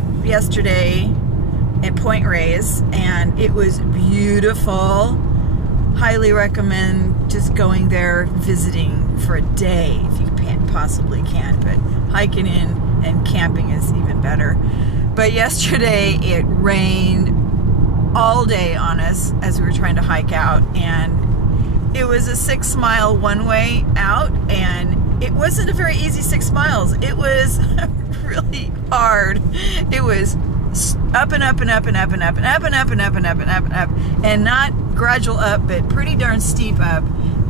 trip yesterday at Point Reyes, and it was beautiful. Highly recommend just going there, visiting for a day if you possibly can, but hiking in and camping is even better. But yesterday it rained all day on us as we were trying to hike out, and it was a 6-mile one-way out, and it wasn't a very easy 6 miles. It was really hard. It was up and up and up and up and up and up and up and up and up and up and up, and not gradual up, but pretty darn steep up,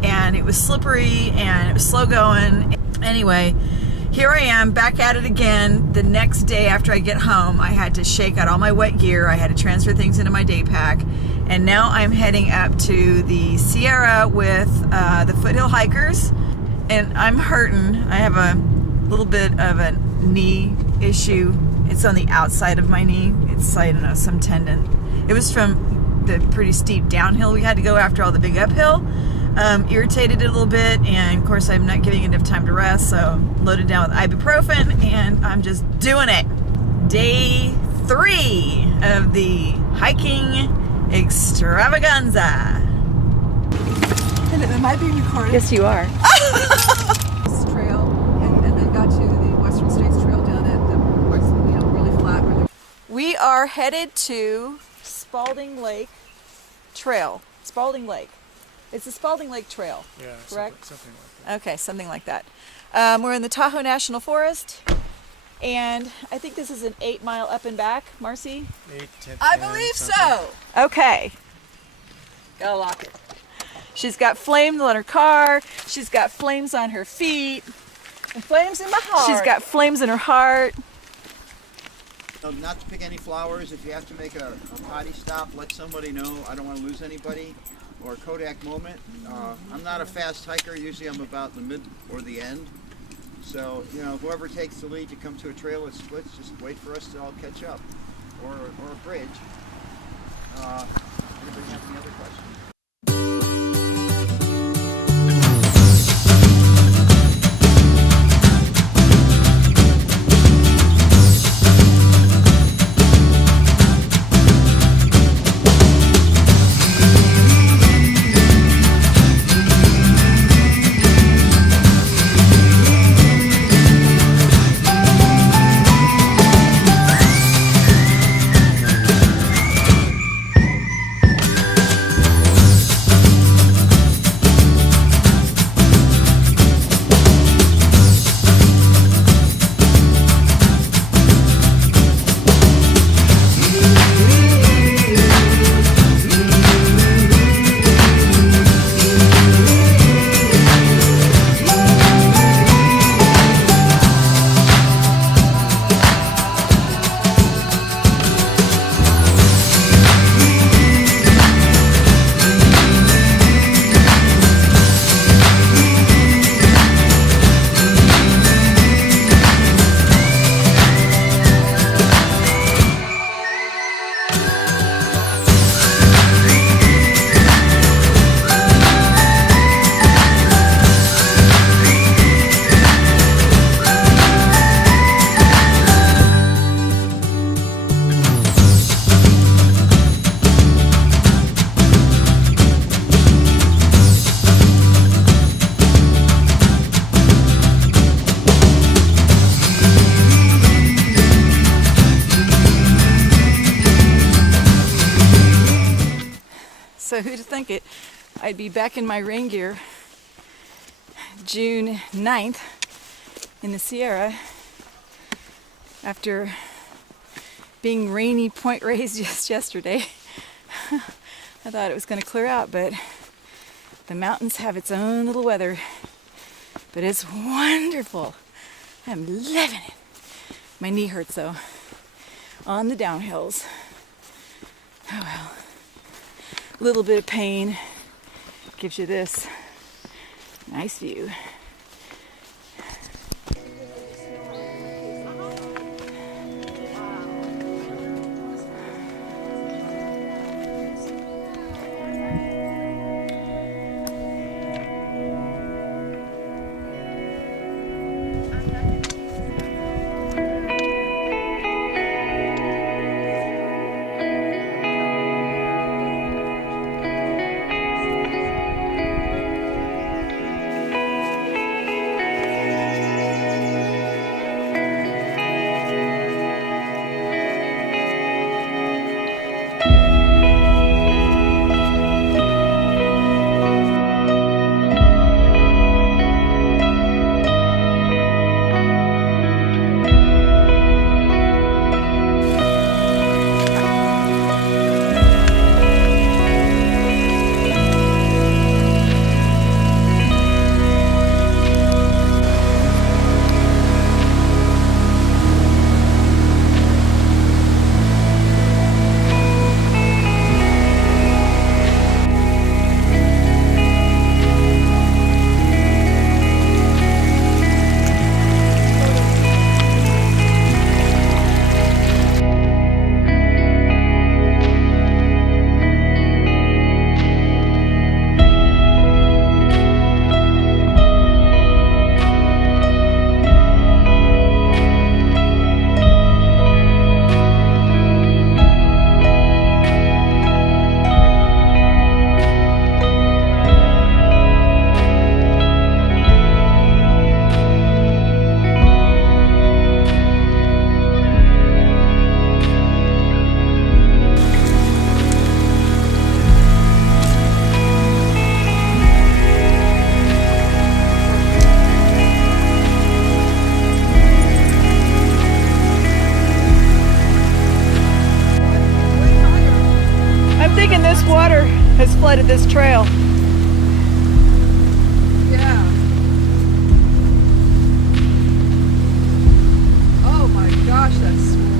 and it was slippery and it was slow going. Anyway, here I am back at it again. The next day after I get home, I had to shake out all my wet gear. I had to transfer things into my day pack, and now I'm heading up to the Sierra with the foothill hikers, and I'm hurting. I have a little bit of a knee issue. It's on the outside of my knee. It's, I don't know, some tendon. It was from the pretty steep downhill we had to go after all the big uphill. Irritated it a little bit, and of course I'm not giving enough time to rest, so I'm loaded down with ibuprofen, and I'm just doing it. Day 3 of the hiking extravaganza. And it might be recorded. Yes, you are. Trail, and then got to the Western States Trail down at the really flat. We are headed to Spaulding Lake Trail. Spaulding Lake. It's the Spaulding Lake Trail, yeah, correct? Something like that. Okay, something like that. We're in the Tahoe National Forest, and I think this is an 8-mile up and back. Marcy? 8, 10, I believe so. Okay. Gotta lock it. She's got flames on her car. She's got flames on her feet. And flames in my heart. She's got flames in her heart. Not to pick any flowers. If you have to make a potty stop, let somebody know. I don't want to lose anybody. Or a Kodak moment. I'm not a fast hiker. Usually I'm about the mid or the end. So, you know, whoever takes the lead to come to a trail that splits, just wait for us to all catch up. Or a bridge. Anybody have any other questions? So who'd think it? I'd be back in my rain gear June 9th in the Sierra after being rainy Point Reyes just yesterday. I thought it was going to clear out, but the mountains have its own little weather. But it's wonderful. I'm loving it. My knee hurts though on the downhills. Oh well. A little bit of pain gives you this nice view. water has flooded this trail. Yeah. Oh my gosh, that's smooth.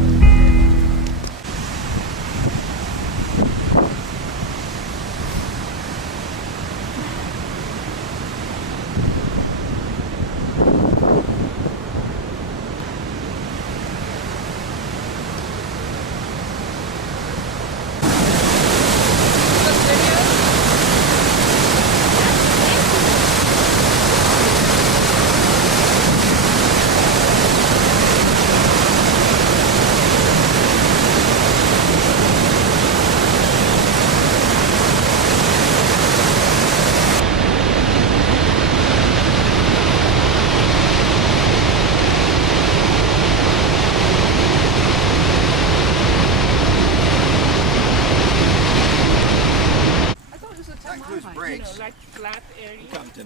That includes brakes.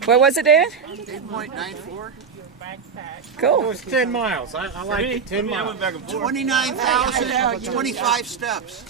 What was it, David? 8.94. Cool. It's 10 miles. I like it. 10 miles. 29,025 steps.